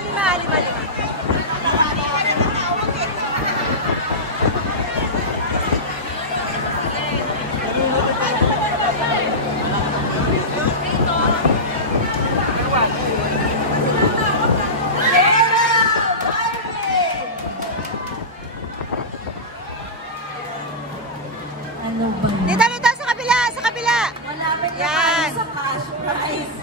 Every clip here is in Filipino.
lima. Ano ba? Dito, sa kabila. Malapit na Yan. tayo sa cash prize.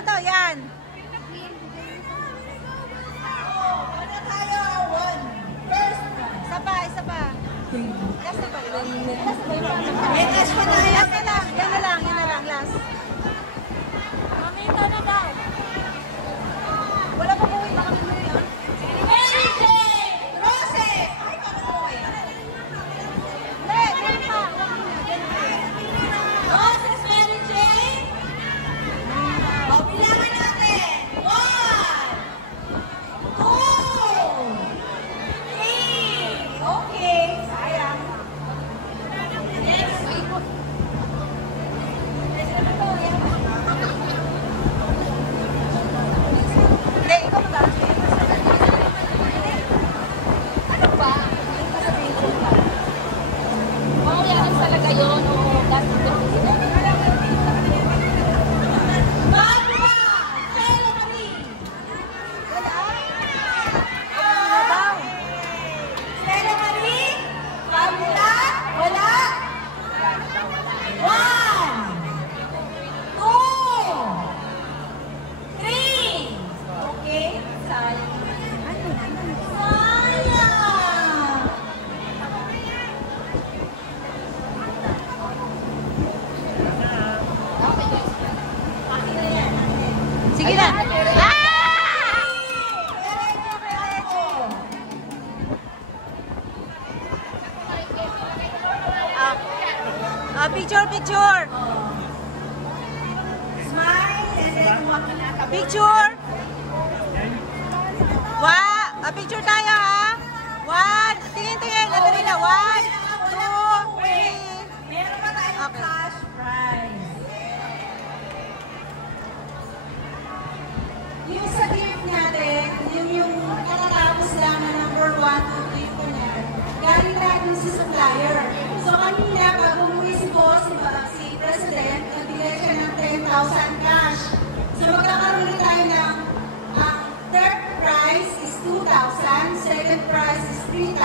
Ito, yan. Isa pa. Last na ba? Last pa tayo. Yan na lang, last. Mamita na daw. Wala pa buhay, baka may muli yan. Mary Jane! Rose! Ay, baka buhay. Hindi pa. Roses, Mary Jane! O, bilangan natin. 1, 2, 3. Okay. Sayang. Next. Hindi, ikaw mag-alas. Ano ba? Ano sasabihin ko ba? Mauyanan talaga yun. Oo, kasi Sige na. Picture. smile and then walk na ka. Picture. Picture tayo ha. Tingin. Dali na. 1, 2, 3. Meron pa tayong cash prize. Yung sa gift natin, yung katatapos lang na number 1, 2, 3 ko na, galing natin sa supplier. So kanina, pag umuwi si boss, si President, nagbigay siya ng 10,000 cash. So magkakaroon tayo ng third prize is 2,000, second prize is 3,000,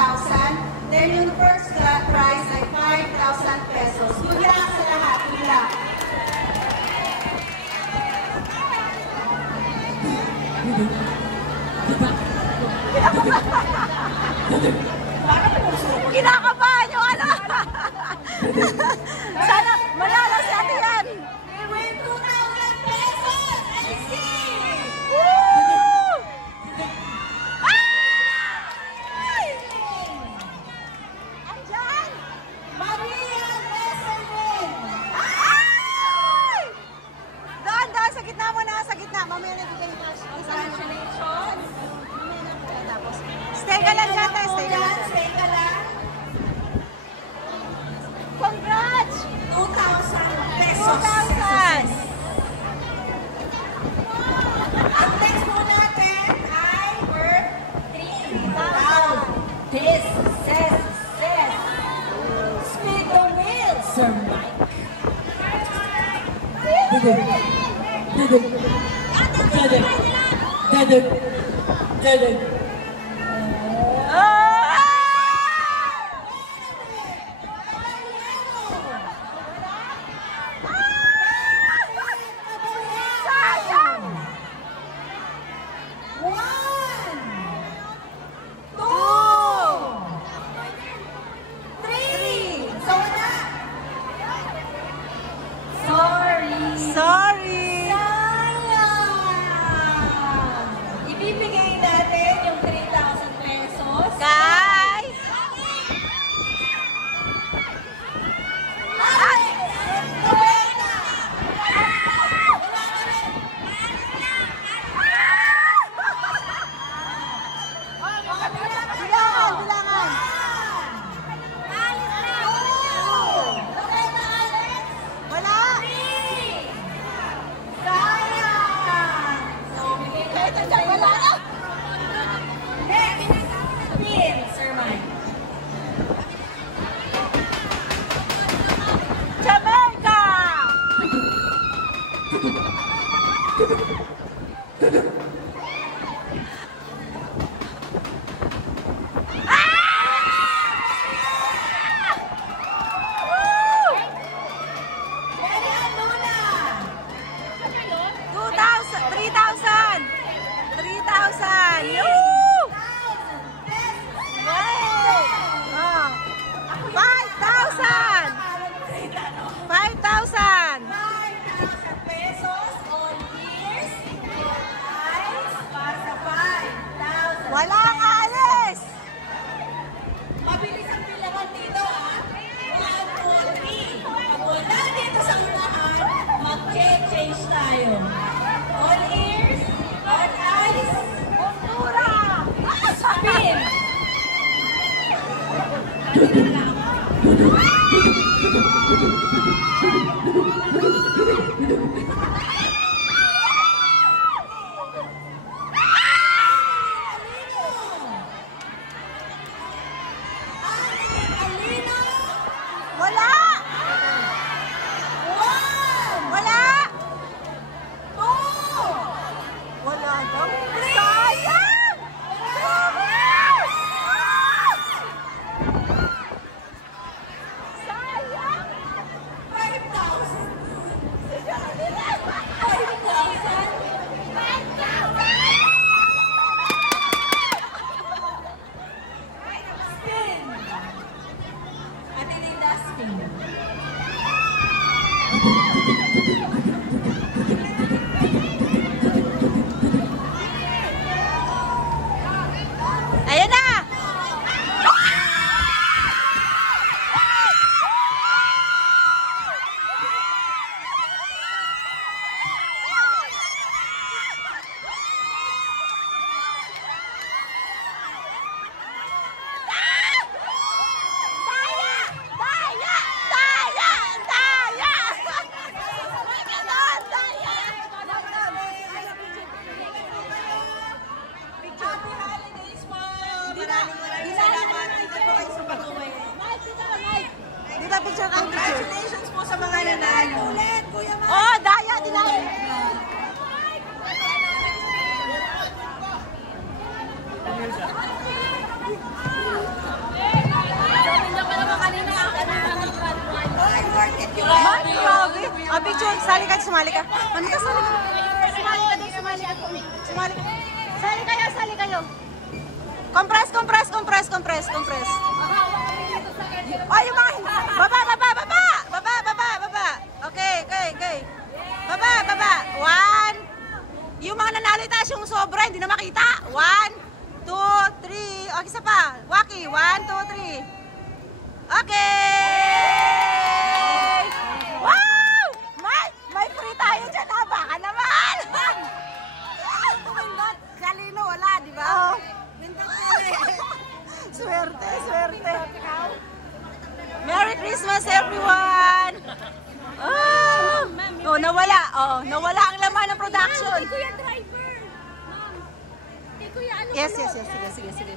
then yung first prize ay 5,000 pesos. Good luck sa lahat. Good luck. Kinakabahan yung ano. Sana manalo si ate yan. We win 2,000 pesos! I see! Woo! Andyan! Maria Messervin! Doon, sa gitna mo na, sa gitna. Mamaya na bigay yung cash. Congratulations! Tapos, stay ka lang dyan, stay ka lang. Stay ka lang. Congrats! 2,000 pesos. 2,000! Ang next po natin ay worth 3,000. This says, spin the wheel, Sir Mike. Sorry! Ibibigay natin yung 3,000 pesos. Walang alis! Mabilis ang bilangan dito, ha? 1, 2, 3. Pag wala dito sa unahan, mag-change tayo. All ears, all eyes, Bundura! spin. Alino! Wala! 1, Wala! 2, Wala daw. Sayang! Sayang! 5,000. 5,000. Spin. Ate Linda, spin. Ayan na! Daya! Daya! Daya! Daya! Ganon! Daya! Happy holidays po! Maraming salamat. Dito po kayo sa pag-uwi. Dito picture ang picture. Congratulations po sa mga nanalo. Ulit, Kuya Mike. Oh, Daya! Dinaya! Ay, grabe. Ah, picture. Sali ka, sumali ka. Manita, sali ka. Sumali ka doon, sumali ka. Sumali ka. Sali kayo, sali kayo. Compress, compress, compress, compress, compress. Oh, yung mga... Baba, baba, baba! Baba, baba, baba. Okay, okay, okay. Baba, baba. 1. Yung mga nanalo itaas yung sobra, hindi na makita. 1, 2, 3. Okay, isa pa. Waki. 1, 2, 3. Okay! Wow! May free tayo dyan, ha? Baka naman! Tumindot. Galino, wala, di ba? Oo. Swerte, swerte. Merry Christmas, everyone! Oh, nawala. Oh, nawala ang laman ng production. Kuya driver. Ma'am. Kay Kuya ano? Yes, yes, yes. Sige, sige, sige.